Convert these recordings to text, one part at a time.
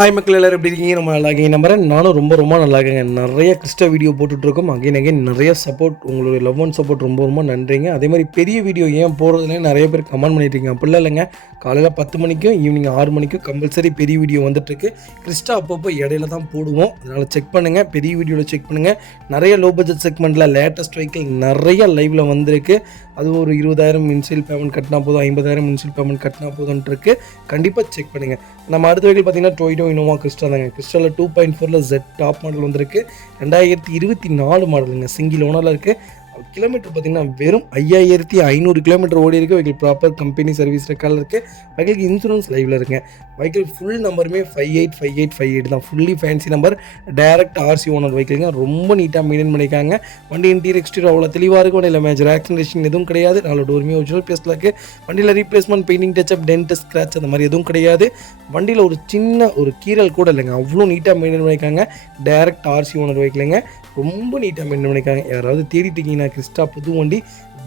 Hi மக்கள் எல்லாரும் எப்படி இருக்கீங்க? ரொம்ப நல்லா இருக்கீங்க நம்புறேன். நானும் ரொம்ப நல்லா இருக்கேங்க. நிறைய கிறிஸ்ட வீடியோ போட்டுட்ருக்கோம். அகைன் நிறைய சப்போர்ட், உங்களுடைய லவ் அண்ட் சப்போர்ட் ரொம்ப நன்றிங்க. அதே மாதிரி பெரிய வீடியோ ஏன் போடுறதுலேயே நிறைய பேர் கமெண்ட் பண்ணிட்டுருக்கீங்க. அப்படிலாம் இல்லைங்க. காலையில் 10 மணிக்கும் ஈவினிங் 6 மணிக்கும் கம்பல்சரி பெரிய வீடியோ வந்துட்டுருக்கு. கிறிஸ்டா அப்பப்போ இடையில தான் போடுவோம். அதனால் செக் பண்ணுங்கள், பெரிய வீடியோவில் செக் பண்ணுங்கள். நிறைய லோ பட்ஜெட் செக்மெண்ட்டில் லேட்டஸ்ட் வெஹிக்கிள் நிறைய லைவில் வந்திருக்கு. அது ஒரு 20,000 இன்சியல் பேமெண்ட் கட்டினா போதும், 50,000 இன்சியல் பேமெண்ட் கட்டினா போதும்ன்ட்டு கண்டிப்பாக செக் பண்ணுங்கள். நம்ம அடுத்த வெஹிக்கிள் பார்த்தீங்கன்னா டொயோட்டோ இனோவா கிறிஸ்டா தாங்க. கிறிஸ்டாவில் 2.4 Z டாப் மாடல் வந்திருக்கு. 2024 மாடலுங்க. சிங்கிள் ஓனரில் இருக்குது. கிலோமீட்டர் பார்த்தீங்கன்னா வெறும் 5,500 கிலோமீட்டர் ஓடி இருக்குது. வெஹிக்கிள் ப்ராப்பர் கம்பெனி சர்வீஸ் ரெக்கார்டில் இருக்குது. வெஹிக்கிளுக்கு இன்சூரன்ஸ் லைவில் இருக்குங்க. வெஹிக்கிள் ஃபுல் நம்பருமே 585858 தான். Fully fancy number. Direct RC owner வெஹிக்கிளுங்க. ரொம்ப நீட்டாக மெயின்டைன் பண்ணியிருக்காங்க. வண்டி இன்டீரியர் எக்ஸ்டீரியர் அவ்வளோ தெளிவாக இருக்கும். வண்டியில் மேஜர் ஆக்சிடென்ட் எதுவும் கிடையாது. 4 டோருமே ஒரிஜினல் பேஸில் இருக்குது. வண்டியில் replacement, painting, touch up, dent, scratch அந்த மாதிரி எதுவும் கிடையாது. வண்டியில் ஒரு சின்ன ஒரு கீரல் கூட இல்லைங்க. அவ்வளோ நீட்டாக மெயின்டைன் பண்ணியிருக்காங்க. டைரக்ட் ஆர்சி ஓனர் வெஹிக்கிளுங்க. ரொம்ப நீட்டாக மெயின்டைன் பண்ணியிருக்காங்க. யாராவது தேடிட்டு இருக்கீங்கன்னா கிறிஸ்டா புது வண்டி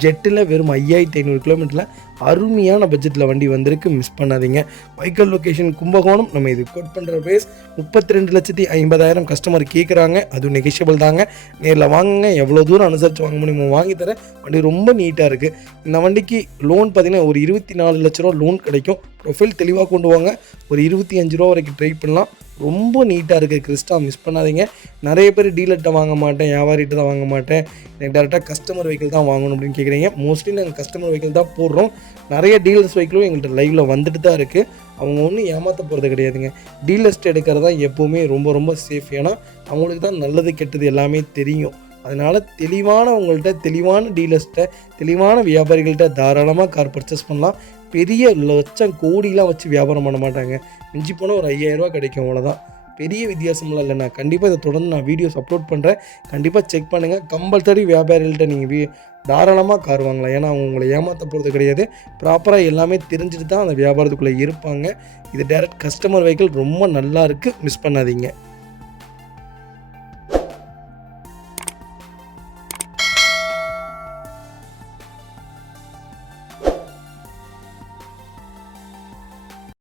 ஜெட்டில் வெறும் 5,500 கிலோமீட்டரில் அருமையான பட்ஜெட்டில் வண்டி வந்திருக்கு. மிஸ் பண்ணாதீங்க. Vehicle location Kumbakonam. நம்ம இது கோட் பண்ணுற ப்ரைஸ் 32,50,000 கஸ்டமர் கேட்குறாங்க. அதுவும் நெகிஷியபிள் தாங்க. நேரில் வாங்குங்க. எவ்வளோ தூரம் அனுசரித்து வாங்க முடியுமோ வாங்கி தரேன். வண்டி ரொம்ப நீட்டாக இருக்குது. இந்த வண்டிக்கு லோன் பார்த்திங்கன்னா ஒரு 24 லட்ச ரூபா லோன் கிடைக்கும். ப்ரொஃபைல் தெளிவாக கொண்டு வாங்க. ஒரு 25 ரூபா வரைக்கும் ட்ரை பண்ணலாம். ரொம்ப நீட்டாக இருக்குது கிறிஸ்டா. மிஸ் பண்ணாதீங்க. நிறைய பேர் டீலர்கிட்ட வாங்க மாட்டேன், வியாபாரிகிட்ட தான் வாங்க மாட்டேன், எனக்கு டேரெக்டாக கஸ்டமர் வெஹிக்கிள் தான் வாங்கணும் அப்படின்னு கேட்குறீங்க. மோஸ்ட்லி நாங்கள் கஸ்டமர் வெஹிக்கிள் தான் போடுறோம். நிறைய டீலர்ஸ் வெஹிக்கிளும் எங்கள்கிட்ட லைவில் வந்துட்டு தான் இருக்குது. அவங்க ஒன்றும் ஏமாற்ற போகிறது கிடையாதுங்க. டீலர்ஸ்ட்டு எடுக்கிறது தான் எப்போவுமே ரொம்ப சேஃப். ஏன்னா அவங்களுக்கு தான் நல்லது கெட்டது எல்லாமே தெரியும். அதனால் தெளிவான டீலர்ஸ்கிட்ட, தெளிவான வியாபாரிகள்கிட்ட தாராளமாக கார் பர்ச்சேஸ் பண்ணலாம். பெரிய லட்சம் கோடிலாம் வச்சு வியாபாரம் பண்ண மாட்டாங்க. மிஞ்சி போனால் ஒரு 5,000 ரூபா கிடைக்கும், அவ்வளோதான். பெரிய வித்தியாசம்லாம் இல்லைண்ணா. கண்டிப்பாக இதை தொடர்ந்து நான் வீடியோஸ் அப்லோட் பண்ணுறேன். கண்டிப்பாக செக் பண்ணுங்கள். கம்பல்சரி வியாபாரிகள்கிட்ட நீங்கள் தாராளமாக கார் வாங்கலாம். ஏன்னா அவங்க உங்களை ஏமாற்ற போகிறது கிடையாது. ப்ராப்பராக எல்லாமே தெரிஞ்சுட்டு தான் அந்த வியாபாரத்துக்குள்ளே இருப்பாங்க. இது டைரக்ட் கஸ்டமர் வெஹிக்கிள் ரொம்ப நல்லா இருக்குது. மிஸ் பண்ணாதீங்க.